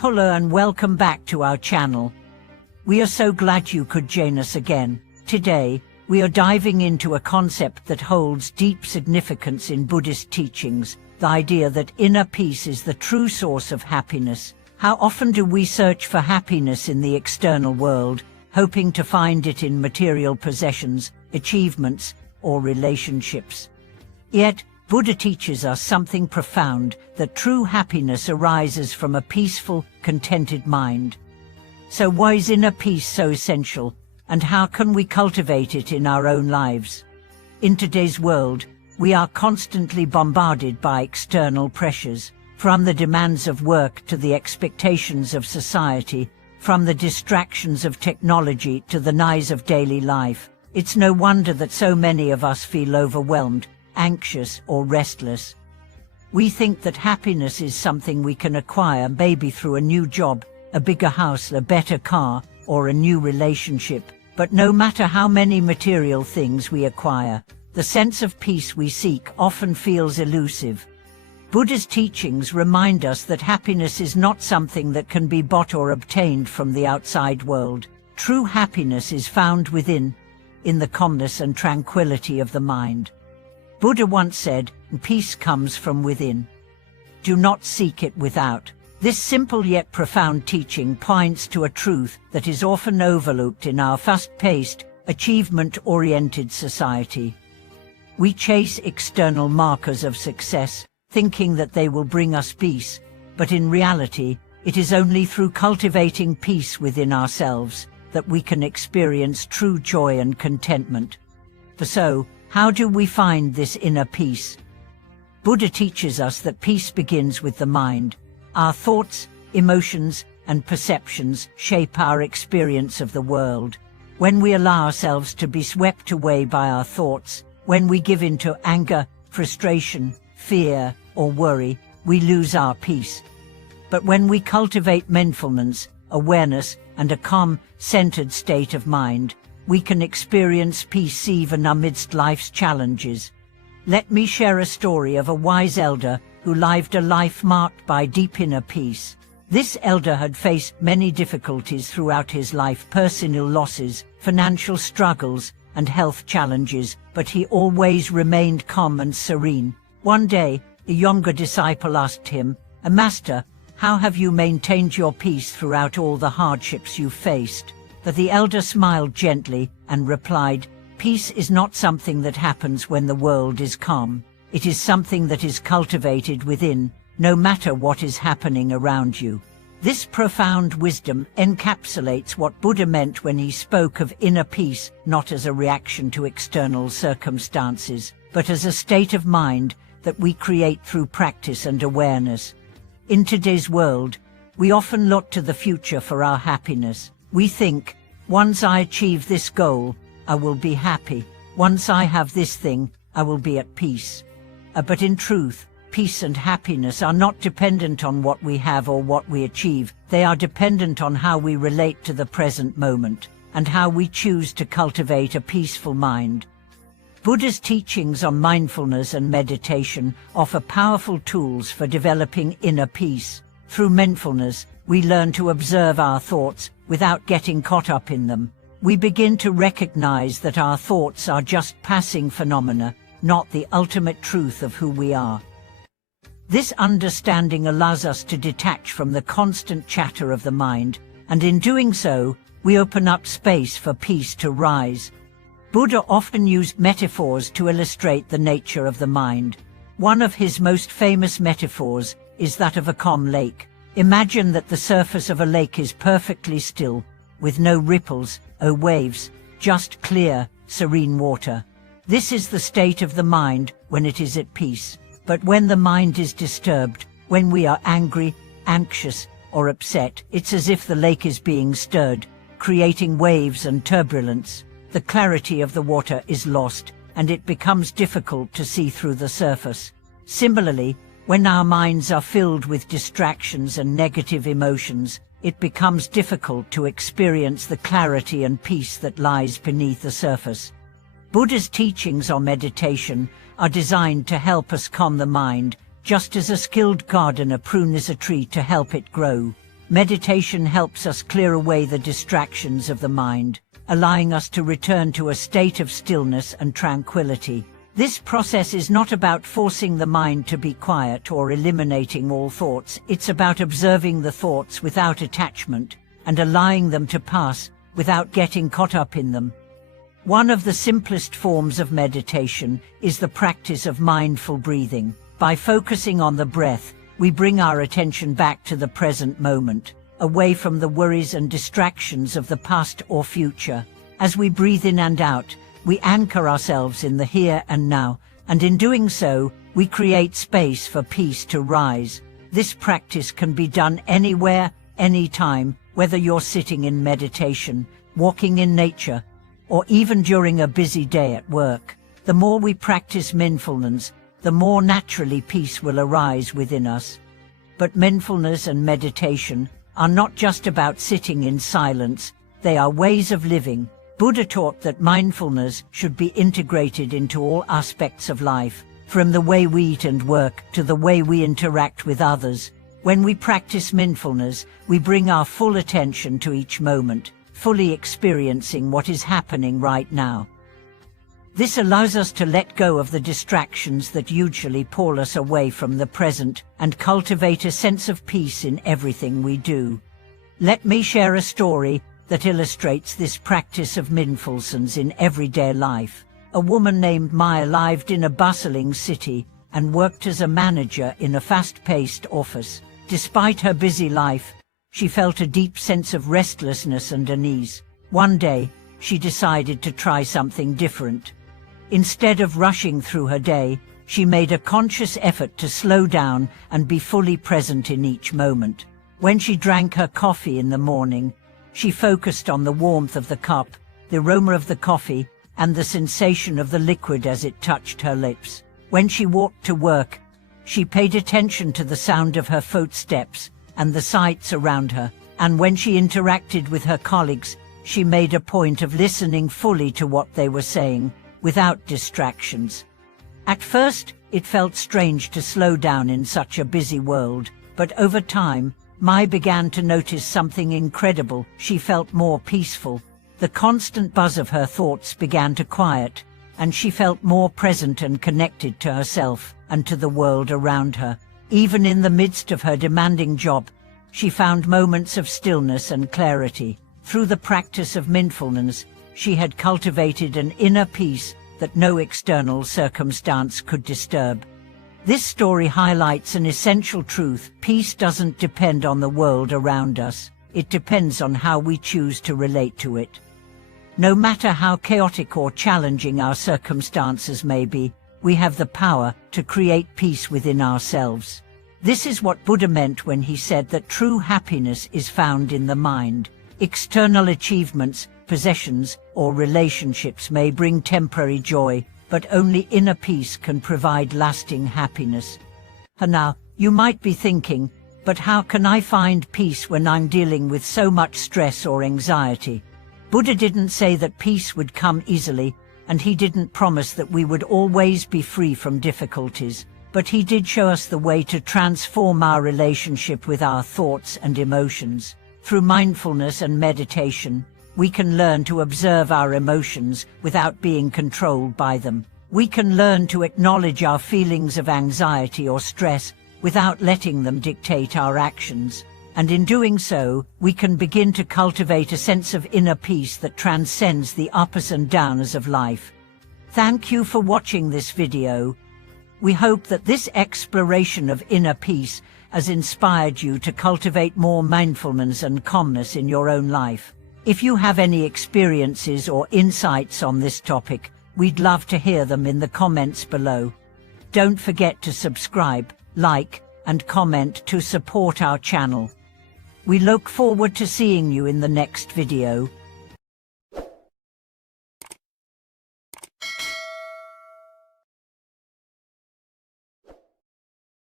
Hello and welcome back to our channel. We are so glad you could join us again. Today, we are diving into a concept that holds deep significance in Buddhist teachings, the idea that inner peace is the true source of happiness. How often do we search for happiness in the external world, hoping to find it in material possessions, achievements, or relationships? Yet, Buddha teaches us something profound, that true happiness arises from a peaceful, contented mind. So why is inner peace so essential, and how can we cultivate it in our own lives? In today's world, we are constantly bombarded by external pressures, from the demands of work to the expectations of society, from the distractions of technology to the noise of daily life. It's no wonder that so many of us feel overwhelmed, anxious, or restless. We think that happiness is something we can acquire, maybe through a new job, a bigger house, a better car, or a new relationship. But no matter how many material things we acquire, the sense of peace we seek often feels elusive. Buddha's teachings remind us that happiness is not something that can be bought or obtained from the outside world. True happiness is found within, in the calmness and tranquility of the mind. Buddha once said, "Peace comes from within. Do not seek it without." This simple yet profound teaching points to a truth that is often overlooked in our fast-paced, achievement-oriented society. We chase external markers of success, thinking that they will bring us peace, but in reality, it is only through cultivating peace within ourselves that we can experience true joy and contentment. So, how do we find this inner peace? Buddha teaches us that peace begins with the mind. Our thoughts, emotions, and perceptions shape our experience of the world. When we allow ourselves to be swept away by our thoughts, when we give in to anger, frustration, fear, or worry, we lose our peace. But when we cultivate mindfulness, awareness, and a calm, centered state of mind, we can experience peace even amidst life's challenges. Let me share a story of a wise elder who lived a life marked by deep inner peace. This elder had faced many difficulties throughout his life: personal losses, financial struggles, and health challenges, but he always remained calm and serene. One day, a younger disciple asked him, "Master, how have you maintained your peace throughout all the hardships you've faced?" But the elder smiled gently and replied, "Peace is not something that happens when the world is calm. It is something that is cultivated within, no matter what is happening around you." This profound wisdom encapsulates what Buddha meant when he spoke of inner peace, not as a reaction to external circumstances, but as a state of mind that we create through practice and awareness. In today's world, we often look to the future for our happiness. We think, once I achieve this goal, I will be happy. Once I have this thing, I will be at peace. But in truth, peace and happiness are not dependent on what we have or what we achieve. They are dependent on how we relate to the present moment, and how we choose to cultivate a peaceful mind. Buddha's teachings on mindfulness and meditation offer powerful tools for developing inner peace. Through mindfulness, we learn to observe our thoughts without getting caught up in them. We begin to recognize that our thoughts are just passing phenomena, not the ultimate truth of who we are. This understanding allows us to detach from the constant chatter of the mind, and in doing so, we open up space for peace to rise. Buddha often used metaphors to illustrate the nature of the mind. One of his most famous metaphors is that of a calm lake. Imagine that the surface of a lake is perfectly still, with no ripples or waves, just clear, serene water. This is the state of the mind when it is at peace. But when the mind is disturbed, when we are angry, anxious, or upset, it's as if the lake is being stirred, creating waves and turbulence. The clarity of the water is lost, and it becomes difficult to see through the surface. Similarly, when our minds are filled with distractions and negative emotions, it becomes difficult to experience the clarity and peace that lies beneath the surface. Buddha's teachings on meditation are designed to help us calm the mind, just as a skilled gardener prunes a tree to help it grow. Meditation helps us clear away the distractions of the mind, allowing us to return to a state of stillness and tranquility. This process is not about forcing the mind to be quiet or eliminating all thoughts. It's about observing the thoughts without attachment and allowing them to pass without getting caught up in them. One of the simplest forms of meditation is the practice of mindful breathing. By focusing on the breath, we bring our attention back to the present moment, away from the worries and distractions of the past or future. As we breathe in and out, we anchor ourselves in the here and now, and in doing so, we create space for peace to rise. This practice can be done anywhere, anytime, whether you're sitting in meditation, walking in nature, or even during a busy day at work. The more we practice mindfulness, the more naturally peace will arise within us. But mindfulness and meditation are not just about sitting in silence, they are ways of living. Buddha taught that mindfulness should be integrated into all aspects of life, from the way we eat and work to the way we interact with others. When we practice mindfulness, we bring our full attention to each moment, fully experiencing what is happening right now. This allows us to let go of the distractions that usually pull us away from the present and cultivate a sense of peace in everything we do. Let me share a story that illustrates this practice of mindfulness in everyday life. A woman named Maya lived in a bustling city and worked as a manager in a fast-paced office. Despite her busy life, she felt a deep sense of restlessness and unease. One day, she decided to try something different. Instead of rushing through her day, she made a conscious effort to slow down and be fully present in each moment. When she drank her coffee in the morning, she focused on the warmth of the cup, the aroma of the coffee, and the sensation of the liquid as it touched her lips. When she walked to work, she paid attention to the sound of her footsteps and the sights around her, and when she interacted with her colleagues, she made a point of listening fully to what they were saying, without distractions. At first, it felt strange to slow down in such a busy world, but over time, Mai began to notice something incredible. She felt more peaceful. The constant buzz of her thoughts began to quiet, and she felt more present and connected to herself and to the world around her. Even in the midst of her demanding job, she found moments of stillness and clarity. Through the practice of mindfulness, she had cultivated an inner peace that no external circumstance could disturb. This story highlights an essential truth: peace doesn't depend on the world around us. It depends on how we choose to relate to it. No matter how chaotic or challenging our circumstances may be, we have the power to create peace within ourselves. This is what Buddha meant when he said that true happiness is found in the mind. External achievements, possessions, or relationships may bring temporary joy, but only inner peace can provide lasting happiness. And now, you might be thinking, but how can I find peace when I'm dealing with so much stress or anxiety? Buddha didn't say that peace would come easily, and he didn't promise that we would always be free from difficulties, but he did show us the way to transform our relationship with our thoughts and emotions. Through mindfulness and meditation, we can learn to observe our emotions without being controlled by them. We can learn to acknowledge our feelings of anxiety or stress without letting them dictate our actions. And in doing so, we can begin to cultivate a sense of inner peace that transcends the ups and downs of life. Thank you for watching this video. We hope that this exploration of inner peace has inspired you to cultivate more mindfulness and calmness in your own life. If you have any experiences or insights on this topic, we'd love to hear them in the comments below. Don't forget to subscribe, like, and comment to support our channel. We look forward to seeing you in the next video.